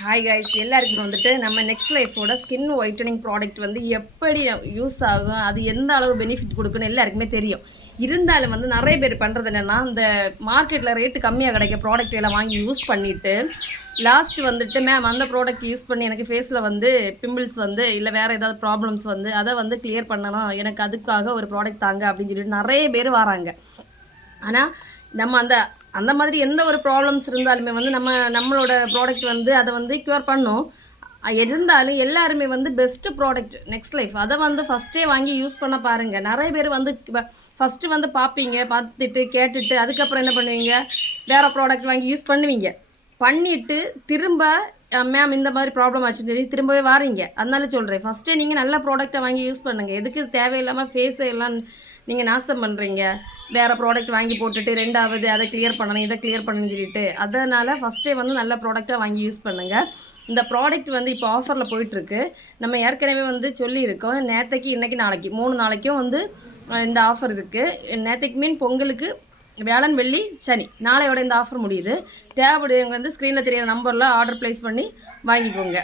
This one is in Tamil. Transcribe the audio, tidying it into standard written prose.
ஹாய் கைஸ், எல்லாருக்கும் வந்துட்டு நம்ம நெக்ஸ்ட் லைஃபோட ஸ்கின் ஒயிட்டனிங் ப்ராடக்ட் வந்து எப்படி யூஸ் ஆகும், அது எந்த அளவு பெனிஃபிட் கொடுக்குன்னு எல்லாருக்குமே தெரியும். இருந்தாலும் வந்து நிறைய பேர் பண்ணுறது என்னென்னா, இந்த மார்க்கெட்டில் ரேட்டு கம்மியாக கிடைக்க ப்ராடக்ட் எல்லாம் வாங்கி யூஸ் பண்ணிவிட்டு லாஸ்ட் வந்துட்டு மேம் அந்த ப்ராடக்ட் யூஸ் பண்ணி எனக்கு ஃபேஸில் வந்து பிம்பிள்ஸ் வந்து இல்லை வேறு ஏதாவது ப்ராப்ளம்ஸ் வந்து அதை வந்து கிளியர் பண்ணணும், எனக்கு அதுக்காக ஒரு ப்ராடக்ட் தாங்க அப்படின்னு சொல்லிட்டு நிறைய பேர் வராங்க. ஆனால் நம்ம அந்த அந்த மாதிரி எந்த ஒரு ப்ராப்ளம்ஸ் இருந்தாலுமே வந்து நம்மளோட ப்ராடக்ட் வந்து அதை வந்து க்யூர் பண்ணும். இருந்தாலும் எல்லாருமே வந்து பெஸ்ட்டு ப்ராடக்ட் நெக்ஸ்ட் லைஃப் அதை வந்து ஃபஸ்ட்டே வாங்கி யூஸ் பண்ண பாருங்கள். நிறைய பேர் வந்து ஃபஸ்ட்டு வந்து பார்ப்பீங்க, பார்த்துட்டு கேட்டுட்டு அதுக்கப்புறம் என்ன பண்ணுவீங்க, வேறு ப்ராடக்ட் வாங்கி யூஸ் பண்ணிவிட்டு திரும்ப மேம் இந்த மாதிரி ப்ராப்ளம் ஆச்சுன்னு சொல்லி திரும்பவே வாரீங்க. அதனால சொல்கிறேன், ஃபஸ்ட்டே நீங்கள் நல்ல ப்ராடக்ட்டை வாங்கி யூஸ் பண்ணுங்கள். எதுக்கு தேவையில்லாமல் ஃபேஸை எல்லாம் நீங்கள் நாசம் பண்ணுறீங்க, வேறு ப்ராடக்ட் வாங்கி போட்டுட்டு ரெண்டாவது அதை கிளியர் பண்ணணும் இதை கிளியர் பண்ணணும்னு சொல்லிட்டு. அதனால் ஃபஸ்ட்டே வந்து நல்ல ப்ராடக்டாக வாங்கி யூஸ் பண்ணுங்கள். இந்த ப்ராடக்ட் வந்து இப்போ ஆஃபரில் போயிட்டுருக்கு. நம்ம ஏற்கனவே வந்து சொல்லியிருக்கோம், நேற்றைக்கு இன்றைக்கி நாளைக்கு 3 நாளைக்கும் வந்து இந்த ஆஃபர் இருக்குது. நேற்றைக்கு மீன் பொங்கலுக்கு, வியாழன் வெள்ளி சனி, நாளையோட இந்த ஆஃபர் முடியுது. தேவைப்படுறவங்க வந்து ஸ்க்ரீனில் தெரியாத நம்பரில் ஆர்டர் ப்ளேஸ் பண்ணி வாங்கிக்கோங்க.